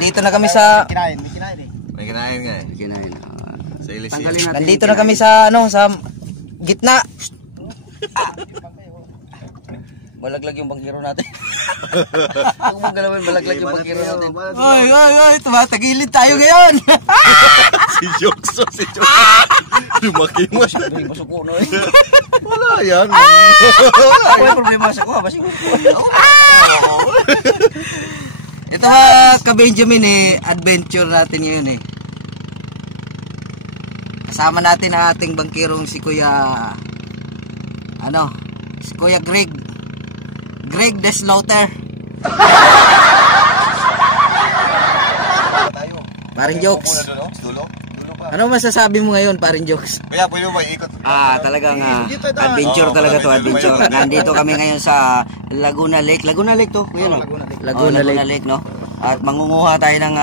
nandito na kami sa... May kinain nga eh. Kinain. Sa Elysium. Nandito na kami sa ano, sa gitna. Balaglag yung bangkero natin. Huwag mong galawin, balaglag yung bangkero natin. Oy, tumatagilid tayo ngayon. Si Jokso. Lumaki mo. Masuko na eh. Wala yan. Ako yung problema sa ko, basing ko. Ito mga ka-Benjamin eh, adventure natin ngayon eh. Kasama natin ang ating bangkirong si Kuya, si Kuya Greg the Slaughter. Paring Jokes. Ano masasabi mo ngayon, Paring Jokes? Kuya, pwede mo ba ikot? Talagang adventure talaga to, adventure. Nandito kami ngayon sa Laguna Lake. Laguna Lake to, kuya, no? Laguna Lake, no? At mangunguha tayo ng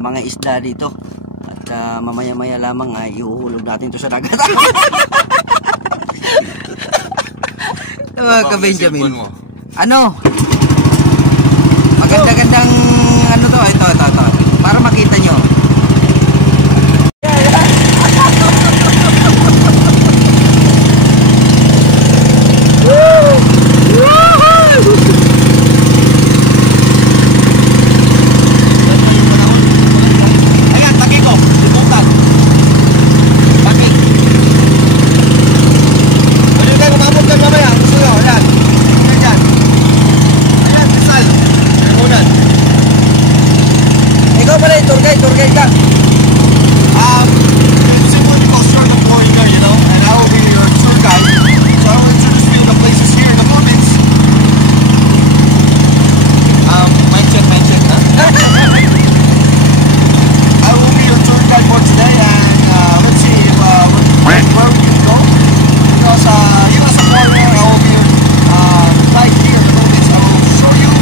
mga isda dito. At mamaya-maya lamang ihuhulog natin to sa dagat. Mga ka-Benjamin. Maganda-gandang to, ito. Para makita nyo. Tour guide ka. Simply because you're the foreigner, you know, and I will be your tour guide. So I will introduce you to the places here in the Philippines. Mention, huh? I will be your tour guide for today, and let's see if where we can go. Because even as a foreigner, I will be your guide here in the Philippines. I will show you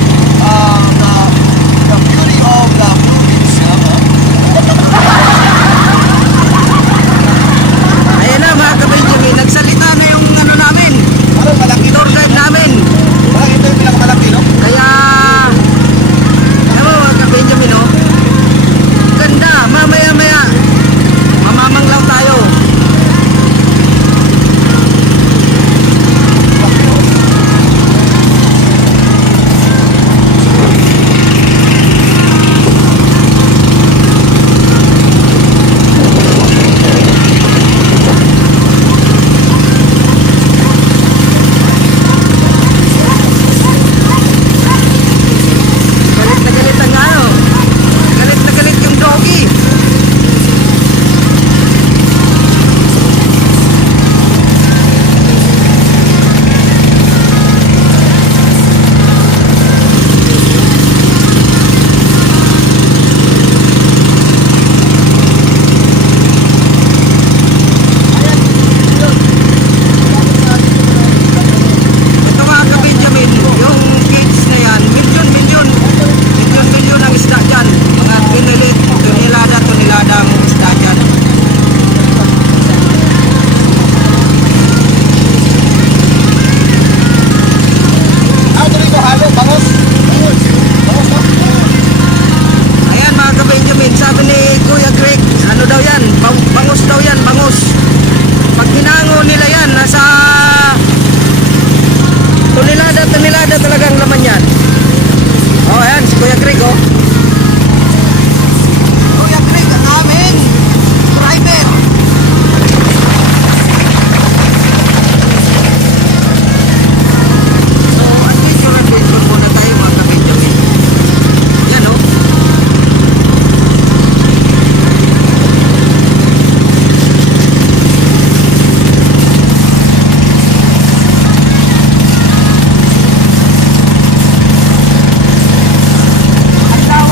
the beauty of the Philippines, you know. Ayan na mga ka-Benjamin, nagsalita na yung namin, tour guide namin. Ito yung pinakamalaki, no? Kaya mga ka-Benjamin, ganda, mamaya mamamanglaw tayo. Galit na galit yung doggy. Ito mga ka-Benjamin, yung kids na yan, milyon ang isda dyan. Mga pinilit, tonelada ang isda dyan. Ayan mga ka-Benjamin, sabi ni Kuya Greg, ano daw yan? Bangus daw yan, bangus. Pag hinango nila yan, nasa tonelada talagang laman yan. Ayan, si Kuya Greg, Kuya Greg, ang aming driver. So, adventure muna tayo mga ka-Benjamin. Yan, Ang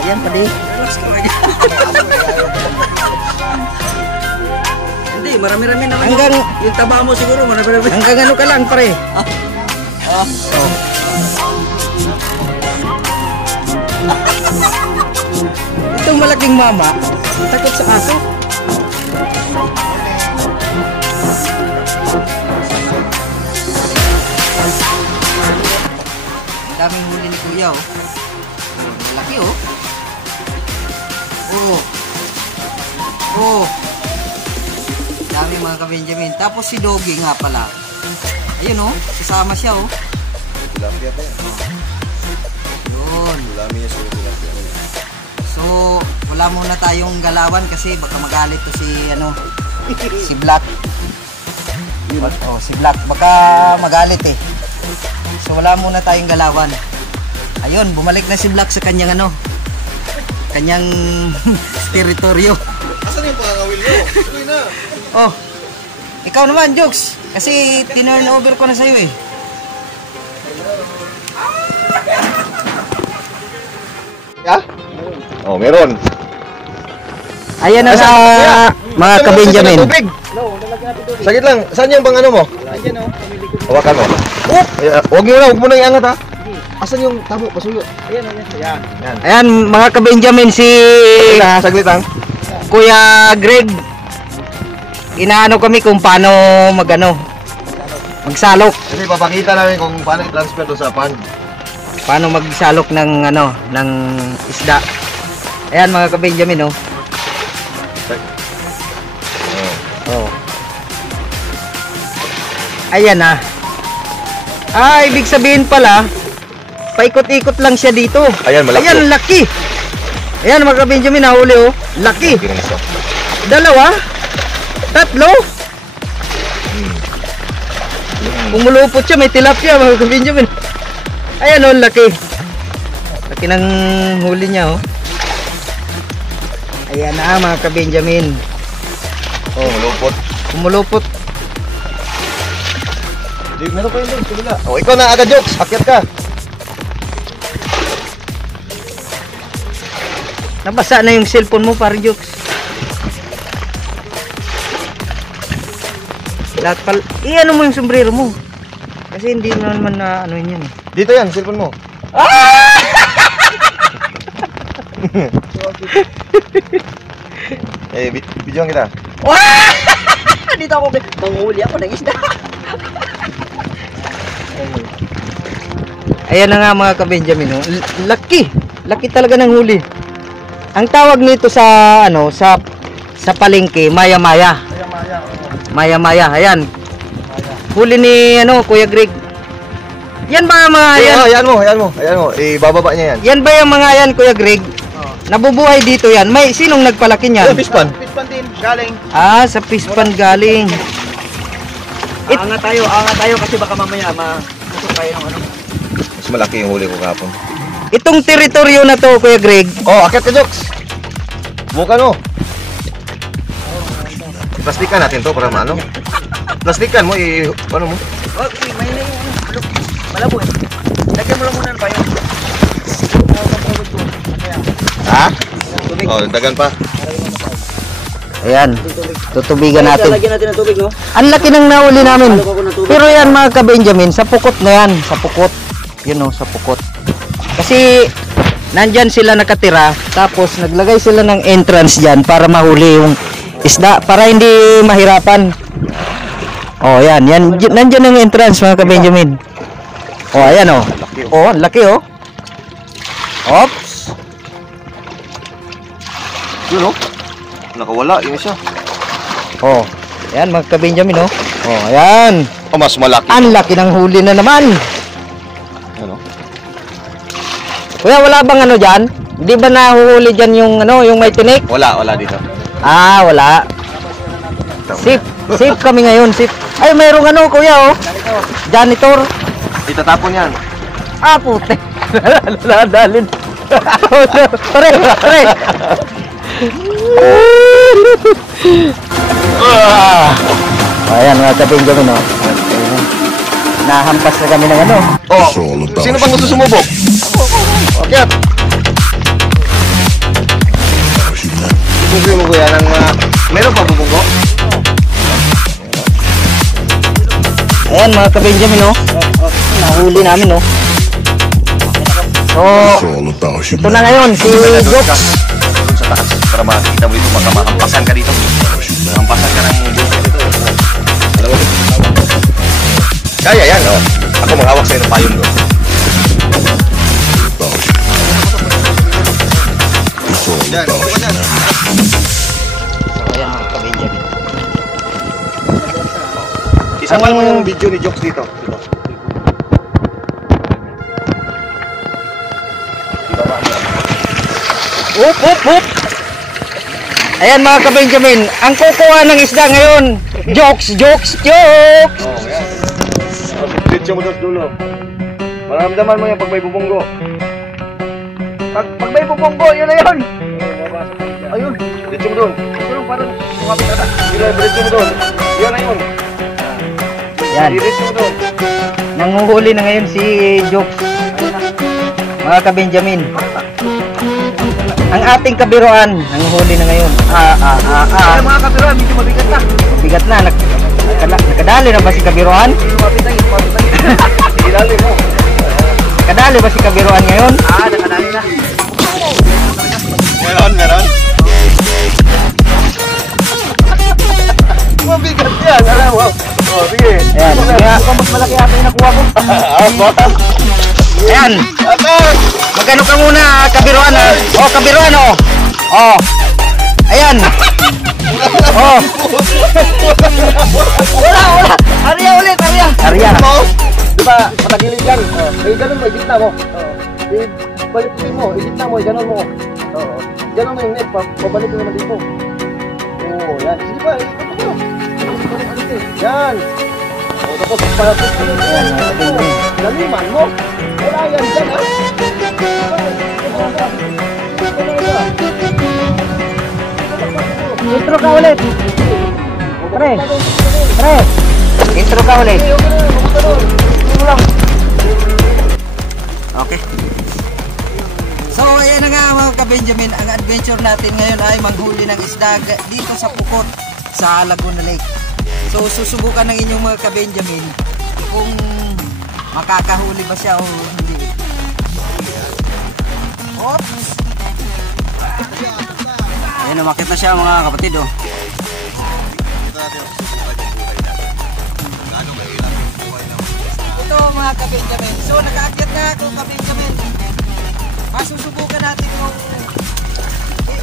Ayan pa di. Relax ka lang. Hindi, marami-rami naman. Hanggang yung taba mo siguro, marami-rami. Hanggang ano ka lang, pare. Itong malaking mama, takot sa aso. Ang daming huli ni Kuya, oh. Malaki, oh. Oh. Dami mga ka-Benjamin. Tapos si Doggy nga pala. Ayun, oh. Kasama siya, oh. Tilapia pa yan. Yun. Dami niya sa tilapia. So, wala muna tayong galawan kasi baka magalit to si, si Black. Oh, si Black. Baka magalit eh. So, wala muna tayong galawan. Ayun, bumalik na si Black sa kanyang kanyang teritoryo. Asan yung pangangawil mo? Tuloy na. Oh, ikaw naman, Jokes. Kasi tinurn over ko na sa'yo eh. Yeah? Oh, meron. Ayan na mga ka-Benjamin. Sagit lang, saan yung bang mo? Hawakan mo. Huwag mo na iangat ha. Asan yung tabo, pasuyo? Ayan mga ka-Benjamin, si Saglit lang. Kuya Greg. Inaano kami kung paano magsalok. Kasi papakita namin kung paano i-transfer to sa pan. Paano magsalok ng ng isda. Ayan mga ka-Benjamin, oh. Oh. Ayan na. Ibig sabihin pala, paikot-ikot lang siya dito. Ayan, malaki. Ayan, laki. Ayan mga ka-Benjamin, nahuli, oh. Laki. Dalawa. Tatlo. Umulupot siya, may tilapia mga ka-Benjamin. Ayan, oh, laki. Laki ng huli niya, oh. Ayan na mga ka-Benjamin. Oh, umulupot. Umulupot. Meron pa yun doon, sige na. Oh, ikaw na agad, Jokes. Akyat ka. Nabasa na yung cellphone mo, pare Jokes. Lahat pala. Iano mo yung sombrero mo. Kasi hindi naman na yun yan. Dito yan, cellphone mo. Videoan kita. Dito ako, manghuli ako ng isda. Ayan na nga mga ka-Benjamin, oh. Laki. Laki talaga ng huli. Ang tawag nito sa sa palengke, maya-maya. Maya-maya, ayan. Huli ni Kuya Greg. Yan ba mga yan? Oh, ayan mo. Ibababa niya yan. Yan ba yung mga yan, Kuya Greg? Nabubuhay dito yan. May sinong nagpalaki niyan? Fishpan. Fishpan din, galing. Sa fishpan galing. Angat tayo kasi baka mamaya matusok tayo ng Mas malaki yung huli ko kapon. Itong teritoryo na to, Kuya Greg. Oh, akyat ka, Jokes. Bukan mo. Plastikan natin to para maano. Plastikan mo, ano mo? Okay, may na yung malabo eh. Lagyan mo lang muna ng bayo. Ha? Oh, dagan pa. Ayan, tutubigan natin. Lagyan natin ng tubig, no? Ang laki ng nahuli namin. Pero yan mga ka-Benjamin, sa pukot na yan. Sa pukot. Yun o, sa pukot. Kasi nandyan sila nakatira. Tapos naglagay sila ng entrance dyan para mahuli yung isda. Para hindi mahirapan. Oh, yan. Nandyan ang entrance mga ka-Benjamin. Oh, ayan o. Oh, laki o. Oops. Yun o. Nakawala, yun siya. Oh, ayan mga ka-Benjamin, oh. Oh, ayan. Oh, mas malaki. Ang laki ng huli na naman. Ano? Kuya, wala bang dyan? Hindi ba nahuhuli dyan yung yung may tinik? Wala dito. Wala. Safe kami ngayon, safe. Ay, mayroong kuya, oh. Janitor. Itatapon yan. Puti. Ladalin. Pare. Ayan mga ka-Benjamin, oh. Nahampas na kami ng Oh, sino bang gusto sumubok? Akyat. Bubunggo mo kuya ng meron pa bubunggo? Ayan mga ka-Benjamin, oh. Nahuli namin, oh. So, ito na ngayon, si Jokes. Doon sa taas para makita mo dito, makampasan ka dito. Makampasan ka ng dito. Kaya yan, oh. Ako maghawak sa'yo ng payong doon. Yan, ito ka dyan. So, ayan mga ka-Benjamin. Isabay mo yung video ni Jokes dito. Up, up, up! Ayan mga ka-Benjamin, ang kukuha ng isda ngayon, Jokes, Jokes, Jokes! Oh, yan. Diretso mo doon sa dulo. Maramdaman mo yan pag may bubunggo. Pag may bubonggo, yun na yun. Ayun, diretso mo doon. Pero parang kumapit ata. Diretso mo doon. Yan na yun. Yan, Diretso mo doon. nanguhuli na ngayon si Jokes. Mga ka-Benjamin. Ang ating kabiruan, nanguhuli na ngayon. Kaya mga kabiruan, medyo mabigat na. Bigat na, nakadali na ba si kabiruan? Kumapit na yun, kumapit na yun. Ilali mo. Nakadali ba si kabiruan ngayon? Nakadali na. Meron. Mabigat yan, alam mo. Oh, sige. Ayan, kaya, Mas malaki ata yung nakuha ko. ayan, magkano ka muna kabiruan ha? Oh, kabiruan oh. Oh, ayan. Oh, Wala. Arya ulit, Arya. Arya. Di ba, matagilid yan. Eh, ganun mo, igitna mo. Balikin mo, igitna mo, ganun mo. Ganun mo yung net, pabalik mo naman dito. Oo, yan. Sige pa, ikot mo. Yan. O, tapos, palapit mo. Laliman mo. Wala yan dyan, ha? Intro ka ulit. Pre, intro ka ulit. Okay. So, ayan na nga mga ka-Benjamin, ang adventure natin ngayon ay manghuli ng isda dito sa Pukot, sa Laguna Lake. So, susubukan ng inyong mga ka-Benjamin kung makakahuli ba siya o hindi. Oops! Ayan, umakit na siya mga kapatid, oh. Ito mga ka-Benjamin. So, nakaakyat na ako ka-Benjamin. Masusubukan natin yung...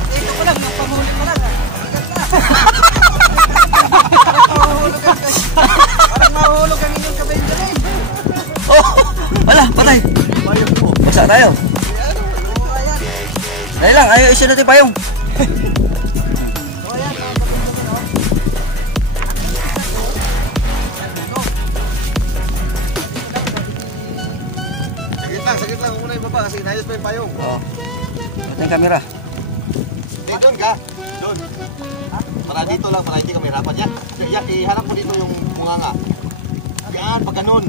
Ito ko lang, yung panghuli ko lang. Parang mahulog ang inyong ka-Benjamin. Oh, wala, patay. Basa tayo. Dahil lang, ayaw isa natin payong. Sagit lang, muna yung baba kasi inayos pa yung payong. Oo. Ito yung camera. Doon ka. Doon. Para dito lang, para hindi ka mahirapan. Yan, ihanap mo dito yung munganga. Yan, pag ganun.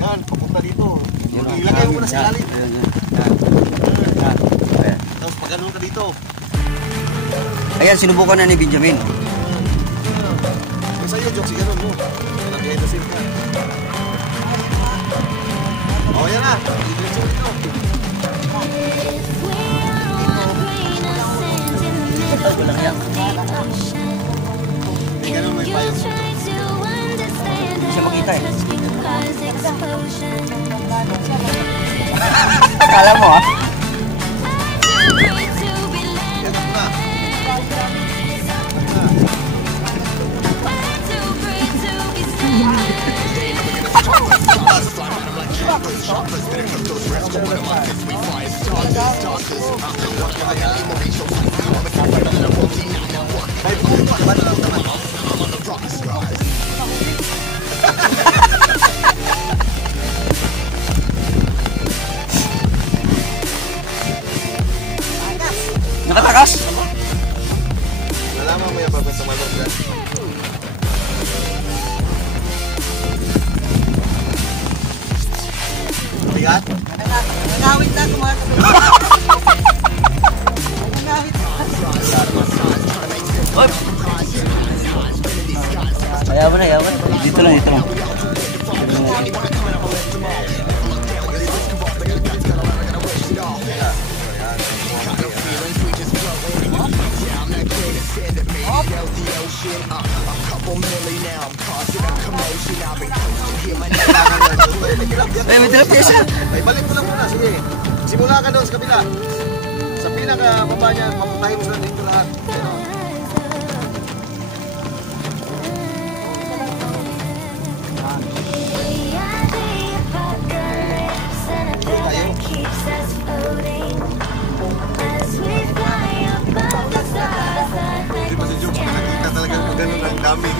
Yan, papunta dito. Ilagay mo muna sa ilalim. Tapos pag ganun ka dito. Ayan, sinubukan na ni Benjamin. Yung sa'yo, Jokes, ganun mo. Walang behind the scenes ka. O, yan na. Diretso dito. Hindi ganun mo yung payong. Hindi siya makita eh. Akala mo ah. Ganun na. Nakatakas? Nalaman mo yan pag sa malong yan. Bigat? Nangawit na kumakas. Nangawit. Ayaw mo na, ayaw mo na. Dito lang, dito lang. May tilapia siya. Ay, balik mo lang muna, sige. Simula ka doon sa kabila. Sa pinaka-baba niya, mapuntahin mo sila dito lahat. Hindi pa si Joe, pag nakita talagang magano'n ang dami.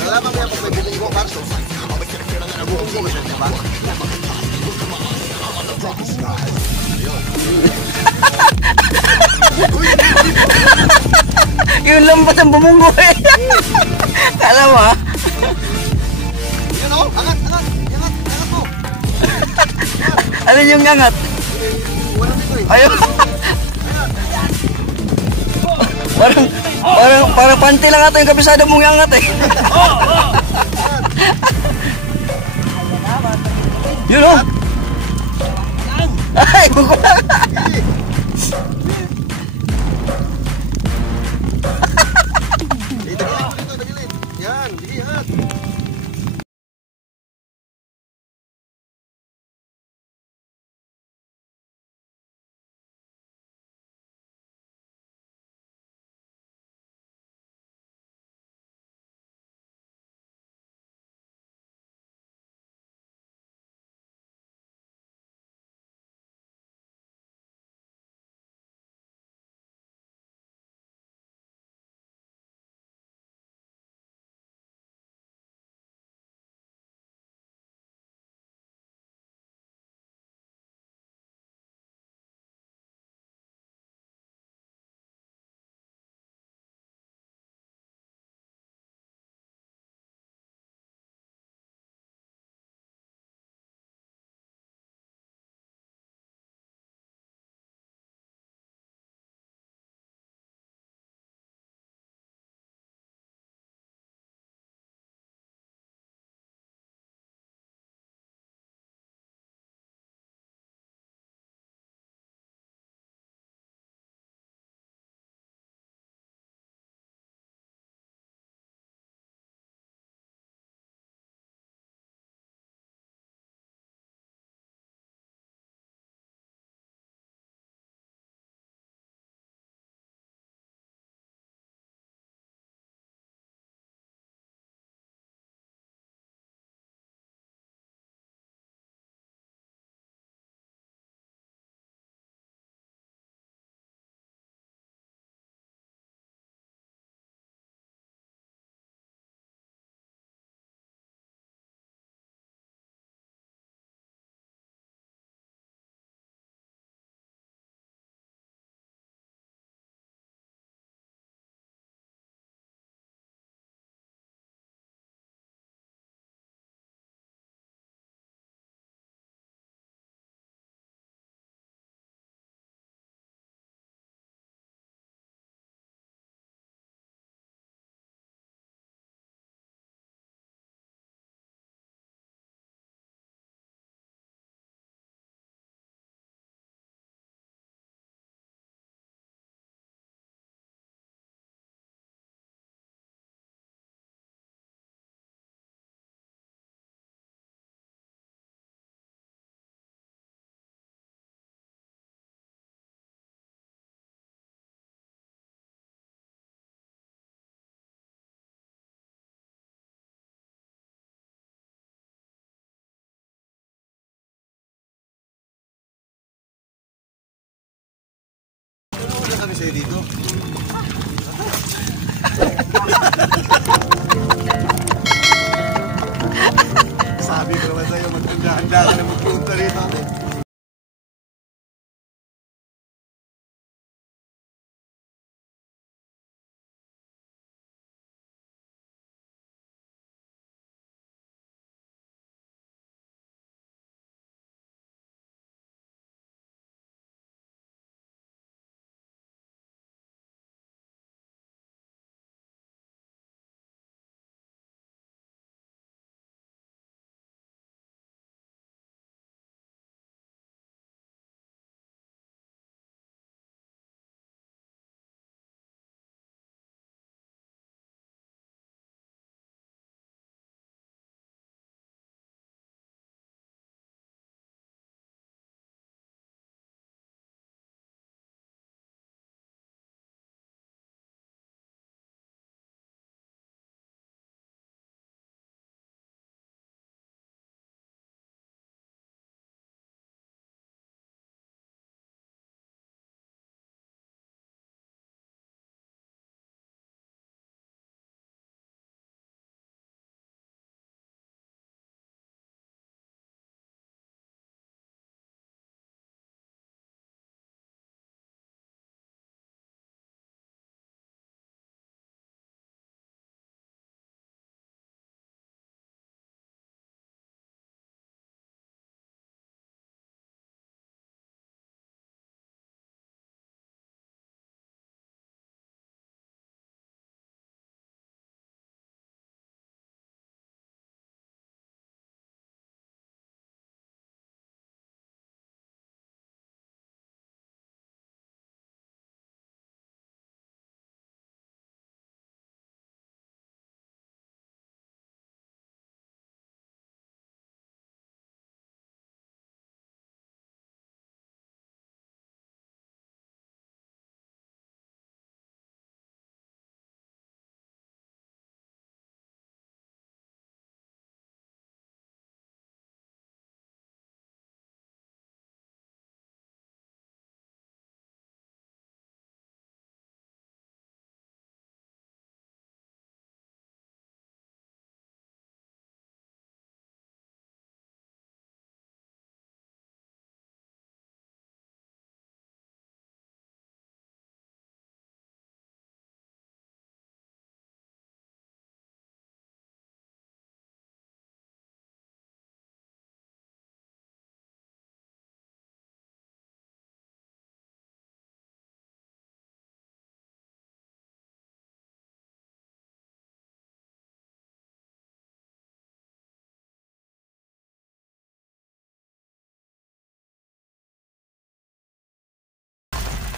Nalaman mo yan pag may bumunggo ka. Bumunggo siya, diba? Yun lang ba ang bumunggo eh? Kala mo ha? Yun o, angat mo. Alin yung angat? Wala dito eh. Ayun. Parang panty lang ata yung kabisado mong angat eh. Yun o. Ay, bukulang. Tagilid. Yan, sige, angat. Kami sa'yo dito. Sabi ko naman sa'yo, magtanda-handa ka na magpunta rito.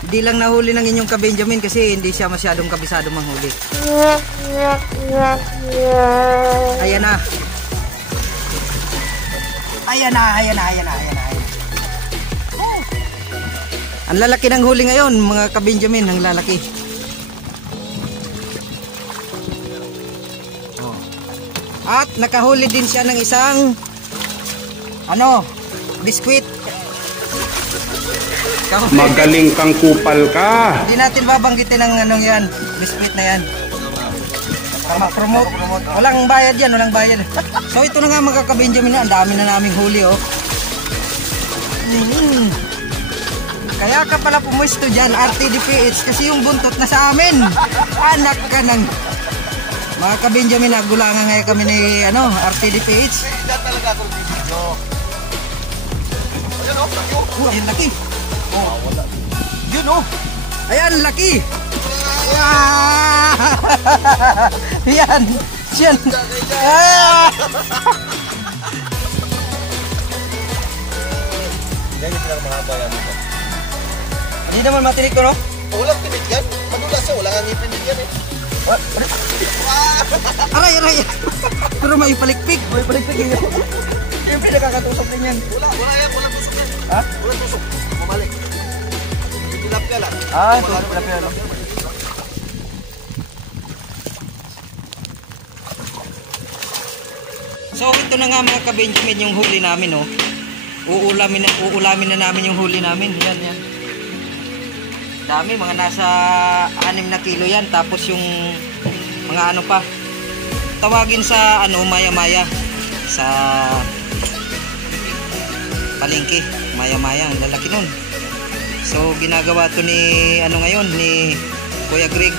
Hindi lang nahuli ng inyong ka-Benjamin kasi hindi siya masyadong kabisado manghuli. Ayan na. Ayan na. Ang lalaki ng huli ngayon, mga ka-Benjamin, ang lalaki. At nakahuli din siya ng isang biskwit. Magaling kang kupal ka. Hindi natin babanggitin ang yan, biskwit na yan. Para promote. Walang bayad yan, walang bayad. So ito na nga mga ka-Benjamin, ang dami na naming huli Kaya ka pala pumuesto dyan, RTDPH, kasi yung buntot na sa amin. Anak ka ng... Mga ka-Benjamin, nagulangan ngayon kami ni RTDPH. Hindi talaga ako video. Ayan o, laki o. Ayan, laki. Wala. Yun o. Ayan, laki. Yan. Yan. Yan yung pinagmahaba yan. Hindi naman matinik to, no? Walang tinig yan. Madulas siya, wala nga ngipin din yan eh. Aray. Pero may palikpik. May palikpik yun. Yung pinakakatusok din yan. Wala tusok yan. Ha? Wala tusok. Mamalik. Tilapia lang. Tilapia lang. So ito na nga mga ka-Benjamin yung huli namin, oh. Uulamin na namin yung huli namin. Yan. Dami, mga nasa 6 na kilo yan. Tapos yung mga pa, tawagin sa maya-maya sa palengke, maya-maya, ang lalaki nun. So ginagawa to ni ngayon ni Kuya Greg.